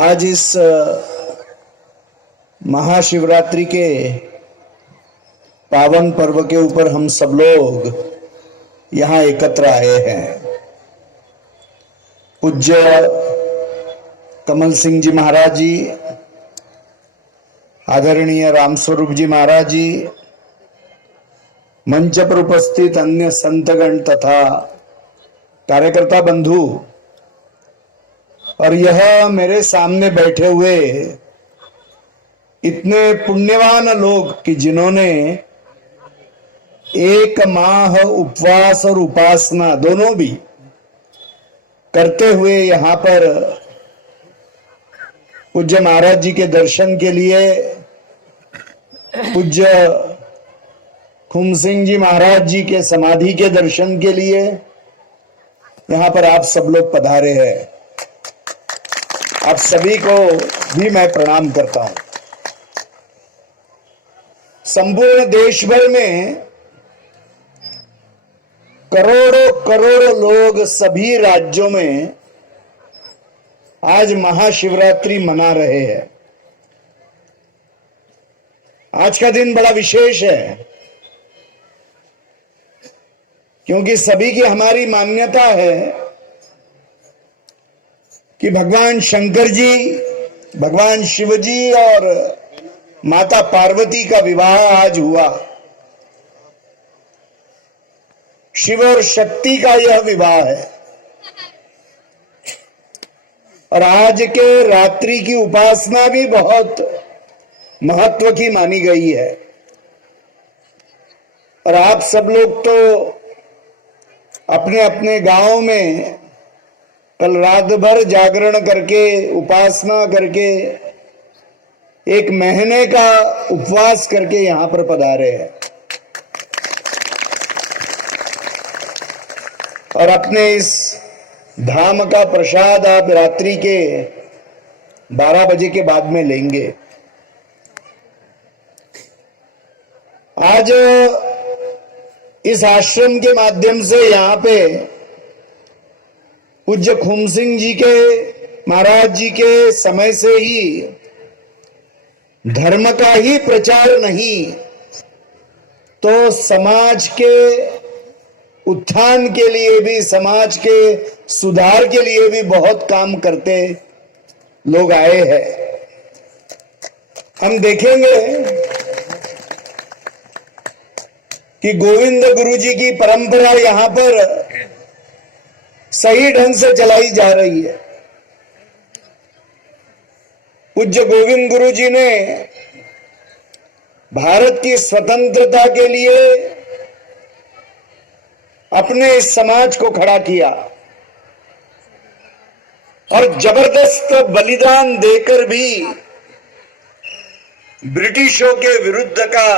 आज इस महाशिवरात्रि के पावन पर्व के ऊपर हम सब लोग यहाँ एकत्र आए हैं। पूज्य कमल सिंह जी महाराज जी, आदरणीय रामस्वरूप जी महाराज जी, मंच पर उपस्थित अन्य संतगण तथा कार्यकर्ता बंधु और यह मेरे सामने बैठे हुए इतने पुण्यवान लोग कि जिन्होंने एक माह उपवास और उपासना दोनों भी करते हुए यहाँ पर पूज्य महाराज जी के दर्शन के लिए, पूज्य खुम सिंह जी महाराज जी के समाधि के दर्शन के लिए यहाँ पर आप सब लोग पधारे हैं। आप सभी को भी मैं प्रणाम करता हूं। संपूर्ण देश भर में करोड़ों करोड़ों लोग सभी राज्यों में आज महाशिवरात्रि मना रहे हैं। आज का दिन बड़ा विशेष है क्योंकि सभी की हमारी मान्यता है कि भगवान शंकर जी, भगवान शिव जी और माता पार्वती का विवाह आज हुआ। शिव और शक्ति का यह विवाह है और आज के रात्रि की उपासना भी बहुत महत्व की मानी गई है। और आप सब लोग तो अपने अपने गांव में कल रात भर जागरण करके, उपासना करके, एक महीने का उपवास करके यहां पर पधारे हैं और अपने इस धाम का प्रसाद आप रात्रि के 12 बजे के बाद में लेंगे। आज इस आश्रम के माध्यम से यहाँ पे पूज्य खुम सिंह जी के महाराज जी के समय से ही धर्म का ही प्रचार नहीं तो समाज के उत्थान के लिए भी, समाज के सुधार के लिए भी बहुत काम करते लोग आए हैं। हम देखेंगे कि गोविंद गुरु जी की परंपरा यहां पर सही ढंग से चलाई जा रही है। पूज्य गोविंद गुरु जी ने भारत की स्वतंत्रता के लिए अपने इस समाज को खड़ा किया और जबरदस्त बलिदान देकर भी ब्रिटिशों के विरुद्ध का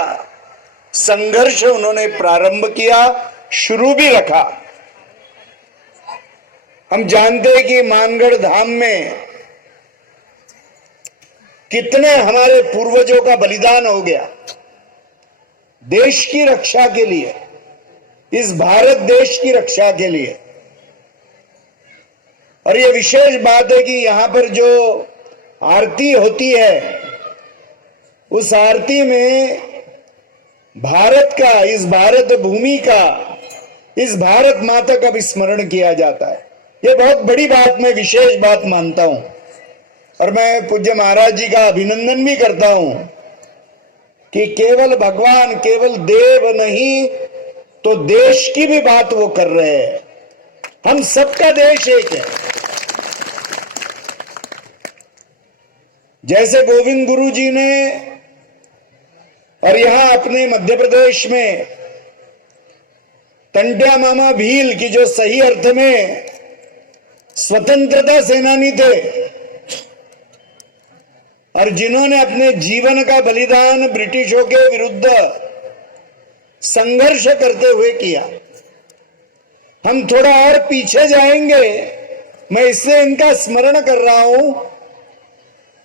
संघर्ष उन्होंने प्रारंभ किया, शुरू भी रखा। हम जानते हैं कि मानगढ़ धाम में कितने हमारे पूर्वजों का बलिदान हो गया देश की रक्षा के लिए, इस भारत देश की रक्षा के लिए। और यह विशेष बात है कि यहां पर जो आरती होती है, उस आरती में भारत का, इस भारत भूमि का, इस भारत माता का भी स्मरण किया जाता है। यह बहुत बड़ी बात, मैं विशेष बात मानता हूं और मैं पूज्य महाराज जी का अभिनंदन भी करता हूं कि केवल भगवान, केवल देव नहीं तो देश की भी बात वो कर रहे हैं। हम सबका देश एक है। जैसे गोविंद गुरु जी ने और यहां अपने मध्य प्रदेश में टंट्या मामा भील की, जो सही अर्थ में स्वतंत्रता सेनानी थे और जिन्होंने अपने जीवन का बलिदान ब्रिटिशों के विरुद्ध संघर्ष करते हुए किया। हम थोड़ा और पीछे जाएंगे, मैं इससे इनका स्मरण कर रहा हूं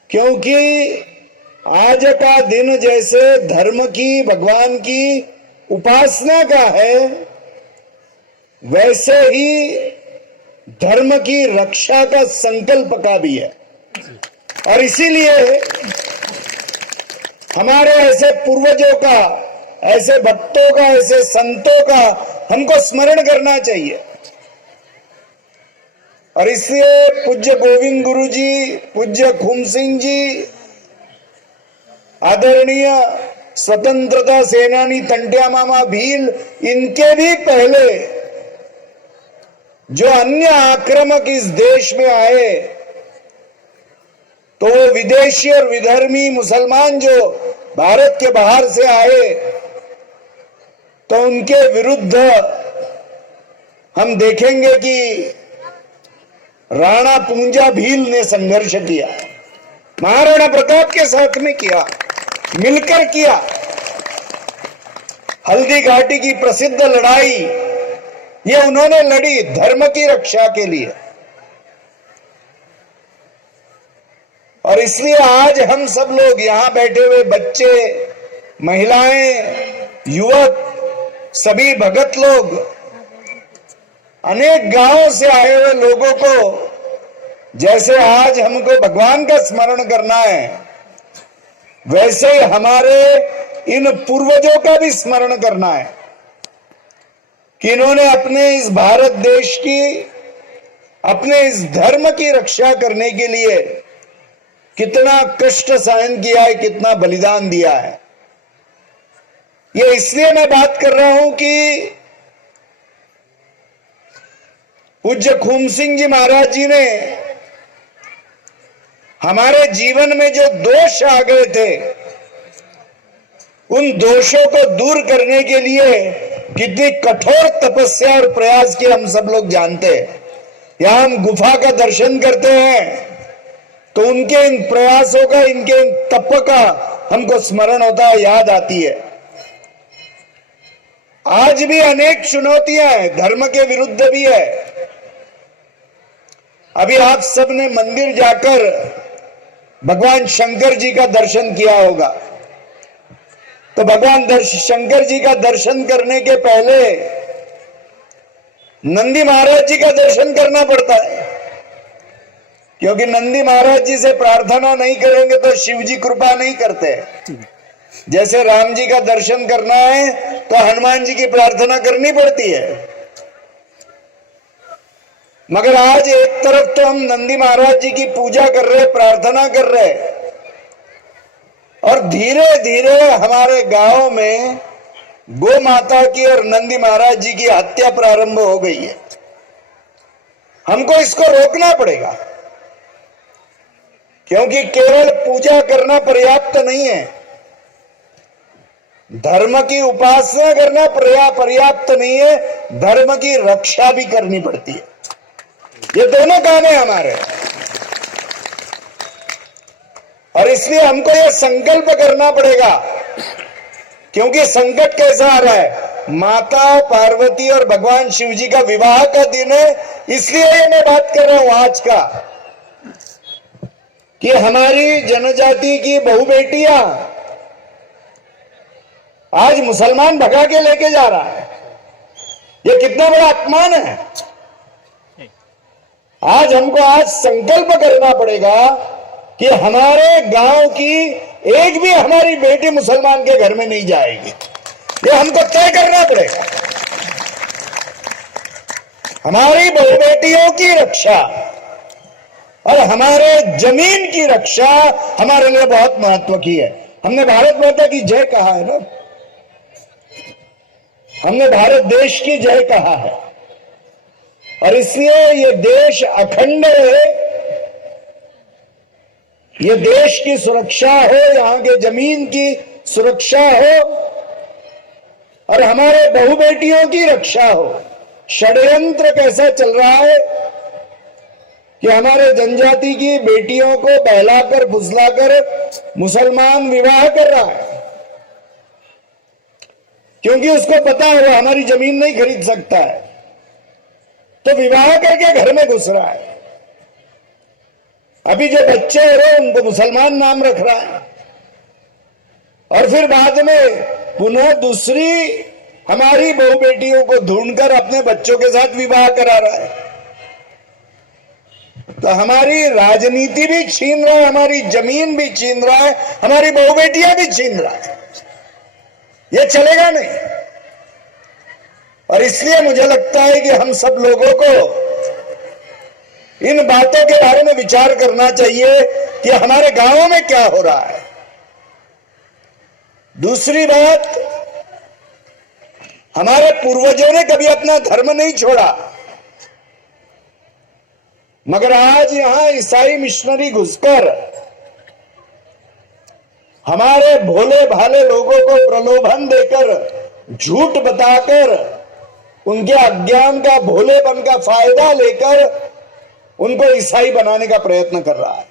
क्योंकि आज का दिन जैसे धर्म की, भगवान की उपासना का है, वैसे ही धर्म की रक्षा का संकल्प का भी है। और इसीलिए हमारे ऐसे पूर्वजों का, ऐसे भक्तों का, ऐसे संतों का हमको स्मरण करना चाहिए। और इसलिए पूज्य गोविंद गुरु जी, पूज्य खूम सिंह जी, आदरणीय स्वतंत्रता सेनानी टंट्या मामा भील, इनके भी पहले जो अन्य आक्रामक इस देश में आए, तो वो विदेशी और विधर्मी मुसलमान जो भारत के बाहर से आए, तो उनके विरुद्ध हम देखेंगे कि राणा पूंजा भील ने संघर्ष किया, महाराणा प्रताप के साथ में किया, मिलकर किया। हल्दी घाटी की प्रसिद्ध लड़ाई ये उन्होंने लड़ी धर्म की रक्षा के लिए। और इसलिए आज हम सब लोग यहां बैठे हुए बच्चे, महिलाएं, युवक, सभी भगत लोग, अनेक गांवों से आए हुए लोगों को जैसे आज हमको भगवान का स्मरण करना है, वैसे ही हमारे इन पूर्वजों का भी स्मरण करना है कि इन्होंने अपने इस भारत देश की, अपने इस धर्म की रक्षा करने के लिए कितना कष्ट सहन किया है, कितना बलिदान दिया है। ये इसलिए मैं बात कर रहा हूं कि पूज्य खूम सिंह जी महाराज जी ने हमारे जीवन में जो दोष आ गए थे, उन दोषों को दूर करने के लिए कितनी कठोर तपस्या और प्रयास किए हम सब लोग जानते हैं। यहां हम गुफा का दर्शन करते हैं तो उनके इन प्रयासों का, इनके इन तप का हमको स्मरण होता है, याद आती है। आज भी अनेक चुनौतियां हैं, धर्म के विरुद्ध भी है। अभी आप सबने मंदिर जाकर भगवान शंकर जी का दर्शन किया होगा, तो भगवान शंकर जी का दर्शन करने के पहले नंदी महाराज जी का दर्शन करना पड़ता है, क्योंकि नंदी महाराज जी से प्रार्थना नहीं करेंगे तो शिव जी कृपा नहीं करते। जैसे राम जी का दर्शन करना है तो हनुमान जी की प्रार्थना करनी पड़ती है। मगर आज एक तरफ तो हम नंदी महाराज जी की पूजा कर रहे, प्रार्थना कर रहे, और धीरे धीरे हमारे गांव में गौ माता की और नंदी महाराज जी की हत्या प्रारंभ हो गई है। हमको इसको रोकना पड़ेगा, क्योंकि केवल पूजा करना पर्याप्त नहीं है, धर्म की उपासना करना पर्याप्त नहीं है, धर्म की रक्षा भी करनी पड़ती है। ये दोनों काम है हमारे। और इसलिए हमको ये संकल्प करना पड़ेगा, क्योंकि संकट कैसा आ रहा है, माता पार्वती और भगवान शिव जी का विवाह का दिन है। इसलिए ये मैं बात कर रहा हूं आज का, कि हमारी जनजाति की बहु बेटियां आज मुसलमान भगा के लेके जा रहा है। ये कितना बड़ा अपमान है। आज हमको आज संकल्प करना पड़ेगा कि हमारे गांव की एक भी हमारी बेटी मुसलमान के घर में नहीं जाएगी। ये हमको तय करना पड़ेगा। हमारी बहु बेटियों की रक्षा और हमारे जमीन की रक्षा हमारे लिए बहुत महत्व की है। हमने भारत माता की जय कहा है ना, हमने भारत देश की जय कहा है, और इसलिए ये देश अखंड है, ये देश की सुरक्षा हो, यहां के जमीन की सुरक्षा हो, और हमारे बहु बेटियों की रक्षा हो। षड्यंत्र कैसा चल रहा है कि हमारे जनजाति की बेटियों को बहलाकर फुसलाकर मुसलमान विवाह कर रहा है, क्योंकि उसको पता है वो हमारी जमीन नहीं खरीद सकता है, तो विवाह करके घर में घुस रहा है। अभी जो बच्चे हो रहे उनको मुसलमान नाम रख रहा है, और फिर बाद में पुनः दूसरी हमारी बहु बेटियों को ढूंढकर अपने बच्चों के साथ विवाह करा रहा है। तो हमारी राजनीति भी छीन रहा है, हमारी जमीन भी छीन रहा है, हमारी बहू बेटियां भी छीन रहा है। ये चलेगा नहीं। और इसलिए मुझे लगता है कि हम सब लोगों को इन बातों के बारे में विचार करना चाहिए कि हमारे गांवों में क्या हो रहा है। दूसरी बात, हमारे पूर्वजों ने कभी अपना धर्म नहीं छोड़ा, मगर आज यहां ईसाई मिशनरी घुसकर हमारे भोले भाले लोगों को प्रलोभन देकर, झूठ बताकर, उनके अज्ञान का, भोलेपन का फायदा लेकर उनको ईसाई बनाने का प्रयत्न कर रहा है।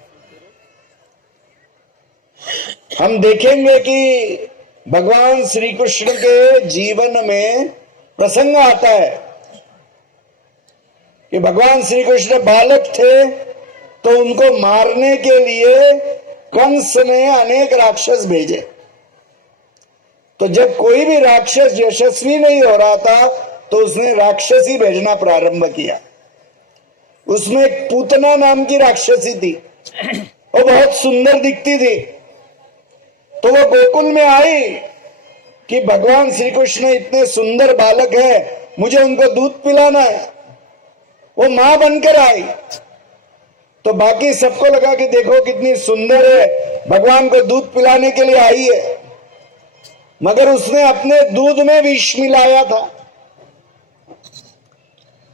हम देखेंगे कि भगवान श्री कृष्ण के जीवन में प्रसंग आता है कि भगवान श्री कृष्ण बालक थे तो उनको मारने के लिए कंस ने अनेक राक्षस भेजे। तो जब कोई भी राक्षस यशस्वी नहीं हो रहा था तो उसने राक्षसी भेजना प्रारंभ किया। उसमें एक पूतना नाम की राक्षसी थी, वो बहुत सुंदर दिखती थी। तो वो गोकुल में आई कि भगवान श्री कृष्ण इतने सुंदर बालक है, मुझे उनको दूध पिलाना है। वो मां बनकर आई तो बाकी सबको लगा कि देखो कितनी सुंदर है, भगवान को दूध पिलाने के लिए आई है, मगर उसने अपने दूध में विष मिलाया था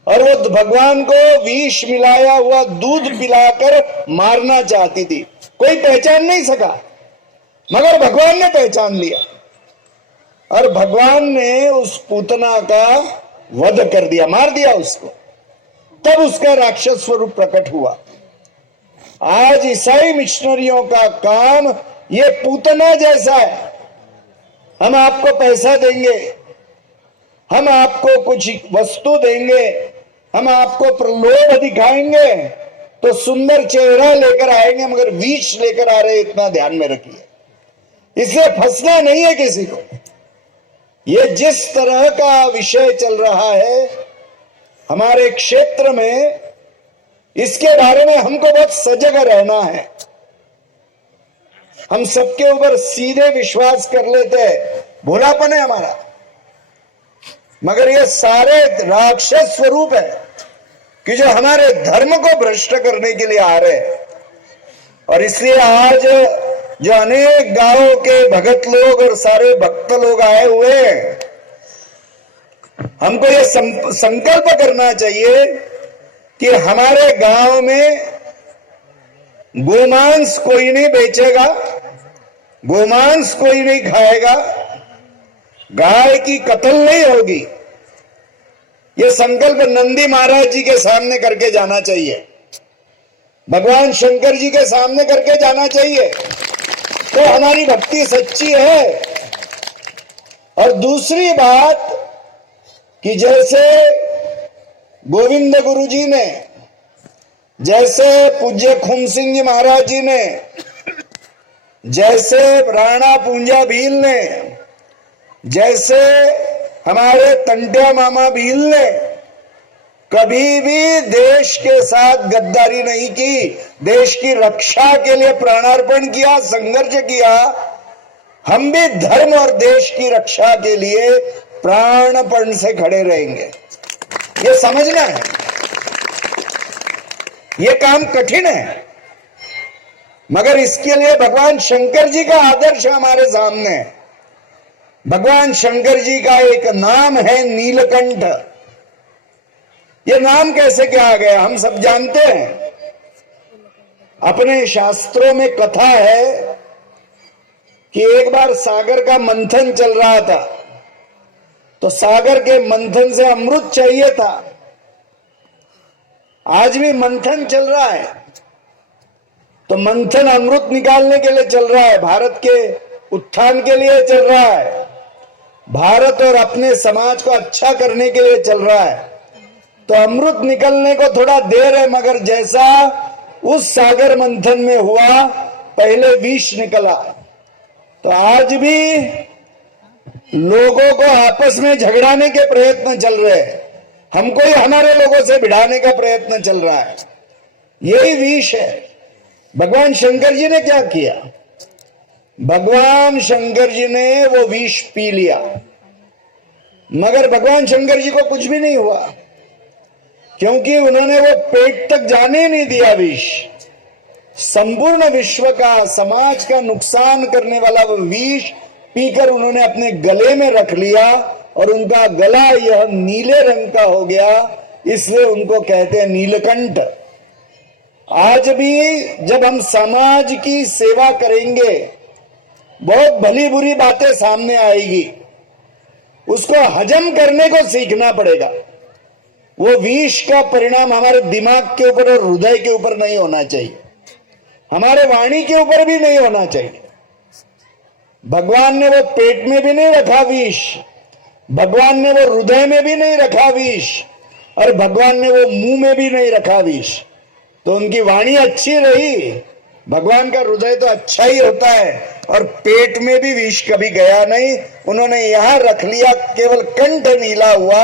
और वो भगवान को विष मिलाया हुआ दूध पिलाकर मारना चाहती थी। कोई पहचान नहीं सका, मगर भगवान ने पहचान लिया और भगवान ने उस पूतना का वध कर दिया, मार दिया उसको। तब उसका राक्षस स्वरूप प्रकट हुआ। आज ईसाई मिशनरियों का काम ये पूतना जैसा है। हम आपको पैसा देंगे, हम आपको कुछ वस्तु देंगे, हम आपको प्रलोभ दिखाएंगे तो सुंदर चेहरा लेकर आएंगे, मगर विष लेकर आ रहे, इतना ध्यान में रखिए। इससे फंसना नहीं है किसी को। ये जिस तरह का विषय चल रहा है हमारे क्षेत्र में, इसके बारे में हमको बहुत सजग रहना है। हम सबके ऊपर सीधे विश्वास कर लेते हैं, भोलापन है हमारा, मगर ये सारे राक्षस स्वरूप है कि जो हमारे धर्म को भ्रष्ट करने के लिए आ रहे हैं। और इसलिए आज जो अनेक गांवों के भगत लोग और सारे भक्त लोग आए हुए हैं, हमको ये संकल्प करना चाहिए कि हमारे गांव में गोमांस कोई नहीं बेचेगा, गोमांस कोई नहीं खाएगा, गाय की कत्ल नहीं होगी। ये संकल्प नंदी महाराज जी के सामने करके जाना चाहिए, भगवान शंकर जी के सामने करके जाना चाहिए, तो हमारी भक्ति सच्ची है। और दूसरी बात कि जैसे गोविंद गुरु जी ने, जैसे पूज्य खूम सिंह जी महाराज जी ने, जैसे राणा पूंजा भील ने, जैसे हमारे तंटिया मामा भील ने कभी भी देश के साथ गद्दारी नहीं की, देश की रक्षा के लिए प्राणार्पण किया, संघर्ष किया। हम भी धर्म और देश की रक्षा के लिए प्राणपण से खड़े रहेंगे। ये समझना है, ये काम कठिन है, मगर इसके लिए भगवान शंकर जी का आदर्श हमारे सामने है। भगवान शंकर जी का एक नाम है नीलकंठ। ये नाम कैसे क्या आ गया हम सब जानते हैं। अपने शास्त्रों में कथा है कि एक बार सागर का मंथन चल रहा था, तो सागर के मंथन से अमृत चाहिए था। आज भी मंथन चल रहा है, तो मंथन अमृत निकालने के लिए चल रहा है, भारत के उत्थान के लिए चल रहा है, भारत और अपने समाज को अच्छा करने के लिए चल रहा है। तो अमृत निकलने को थोड़ा देर है, मगर जैसा उस सागर मंथन में हुआ, पहले विष निकला। तो आज भी लोगों को आपस में झगड़ाने के प्रयत्न चल रहे हैं, हमको ही हमारे लोगों से भिड़ाने का प्रयत्न चल रहा है। यही विष है। भगवान शंकर जी ने क्या किया? भगवान शंकर जी ने वो विष पी लिया, मगर भगवान शंकर जी को कुछ भी नहीं हुआ, क्योंकि उन्होंने वो पेट तक जाने नहीं दिया विष। संपूर्ण विश्व का, समाज का नुकसान करने वाला वो विष पीकर उन्होंने अपने गले में रख लिया और उनका गला यह नीले रंग का हो गया, इसलिए उनको कहते हैं नीलकंठ। आज भी जब हम समाज की सेवा करेंगे, बहुत भली बुरी बातें सामने आएगी, उसको हजम करने को सीखना पड़ेगा। वो विष का परिणाम हमारे दिमाग के ऊपर और हृदय के ऊपर नहीं होना चाहिए, हमारे वाणी के ऊपर भी नहीं होना चाहिए। भगवान ने वो पेट में भी नहीं रखा विष, भगवान ने वो हृदय में भी नहीं रखा विष, और भगवान ने वो मुंह में भी नहीं रखा विष। तो उनकी वाणी अच्छी रही, भगवान का हृदय तो अच्छा ही होता है, और पेट में भी विष कभी गया नहीं। उन्होंने यहां रख लिया, केवल कंठ नीला हुआ,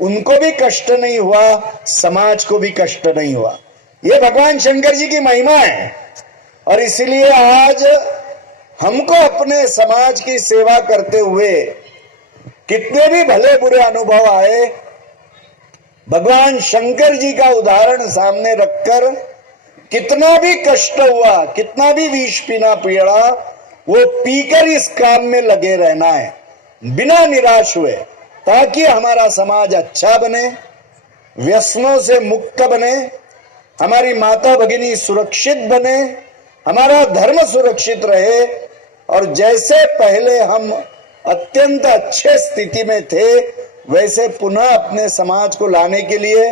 उनको भी कष्ट नहीं हुआ, समाज को भी कष्ट नहीं हुआ। ये भगवान शंकर जी की महिमा है। और इसलिए आज हमको अपने समाज की सेवा करते हुए कितने भी भले बुरे अनुभव आए, भगवान शंकर जी का उदाहरण सामने रखकर कितना भी कष्ट हुआ, कितना भी विष पीना पड़ा, वो पीकर इस काम में लगे रहना है, बिना निराश हुए, ताकि हमारा समाज अच्छा बने, व्यसनों से मुक्त बने, हमारी माता भगिनी सुरक्षित बने, हमारा धर्म सुरक्षित रहे। और जैसे पहले हम अत्यंत अच्छे स्थिति में थे, वैसे पुनः अपने समाज को लाने के लिए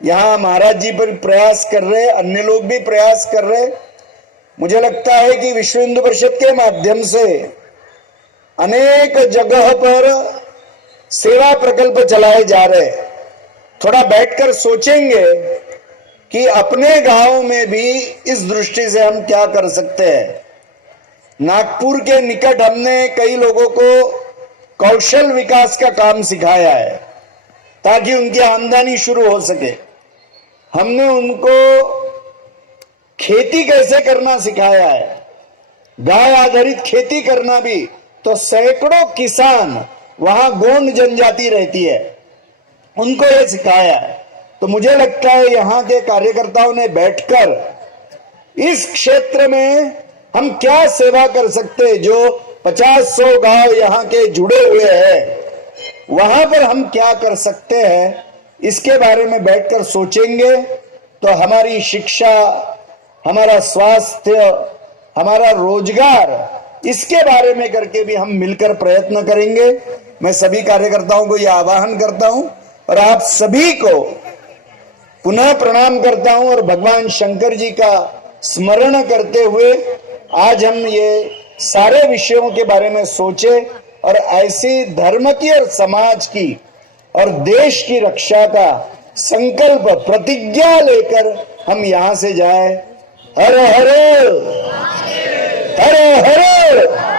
यहाँ महाराज जी पर प्रयास कर रहे, अन्य लोग भी प्रयास कर रहे। मुझे लगता है कि विश्व हिंदू परिषद के माध्यम से अनेक जगह पर सेवा प्रकल्प चलाए जा रहे। थोड़ा बैठकर सोचेंगे कि अपने गांव में भी इस दृष्टि से हम क्या कर सकते हैं। नागपुर के निकट हमने कई लोगों को कौशल विकास का काम सिखाया है, ताकि उनकी आमदनी शुरू हो सके। हमने उनको खेती कैसे करना सिखाया है, गाय आधारित खेती करना भी। तो सैकड़ों किसान वहां गोंड जनजाति रहती है, उनको यह सिखाया है। तो मुझे लगता है यहाँ के कार्यकर्ताओं ने बैठकर इस क्षेत्र में हम क्या सेवा कर सकते हैं, जो 50-100 गांव यहाँ के जुड़े हुए हैं, वहां पर हम क्या कर सकते हैं, इसके बारे में बैठकर सोचेंगे तो हमारी शिक्षा, हमारा स्वास्थ्य, हमारा रोजगार, इसके बारे में करके भी हम मिलकर प्रयत्न करेंगे। मैं सभी कार्यकर्ताओं को यह आह्वान करता हूं और आप सभी को पुनः प्रणाम करता हूं, और भगवान शंकर जी का स्मरण करते हुए आज हम ये सारे विषयों के बारे में सोचे और ऐसी धर्म की और समाज की और देश की रक्षा का संकल्प, प्रतिज्ञा लेकर हम यहां से जाएं। हर हर हर हर